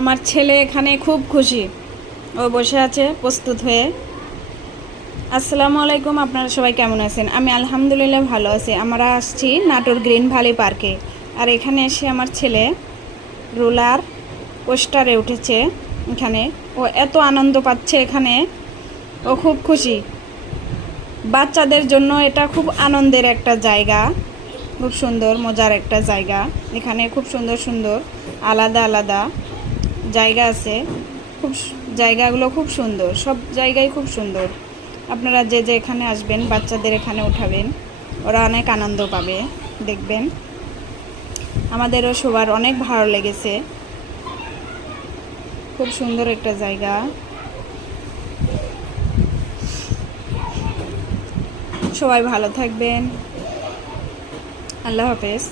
আমার ছেলে এখানে খুব খুশি, ও বসে আছে প্রস্তুত হয়ে। আসসালামু আলাইকুম, আপনারা সবাই কেমন আছেন? আমি আলহামদুলিল্লাহ ভালো আছি। আমরা আসছি নাটোর গ্রিন ভ্যালি পার্কে। আর এখানে এসে আমার ছেলে রোলার কোস্টারে উঠেছে। এখানে ও এত আনন্দ পাচ্ছে, এখানে ও খুব খুশি। বাচ্চাদের জন্য এটা খুব আনন্দের একটা জায়গা, খুব সুন্দর মজার একটা জায়গা। এখানে খুব সুন্দর সুন্দর আলাদা আলাদা জায়গা আছে। জায়গাগুলো খুব সুন্দর, সব জায়গায় খুব সুন্দর। আপনারা যে যে এখানে আসবেন, বাচ্চাদের এখানে উঠাবেন, ওরা অনেক আনন্দ পাবে। দেখবেন আমাদেরও সবার অনেক ভালো লেগেছে। খুব সুন্দর একটা জায়গা। সবাই ভালো থাকবেন। আল্লাহ হাফেজ।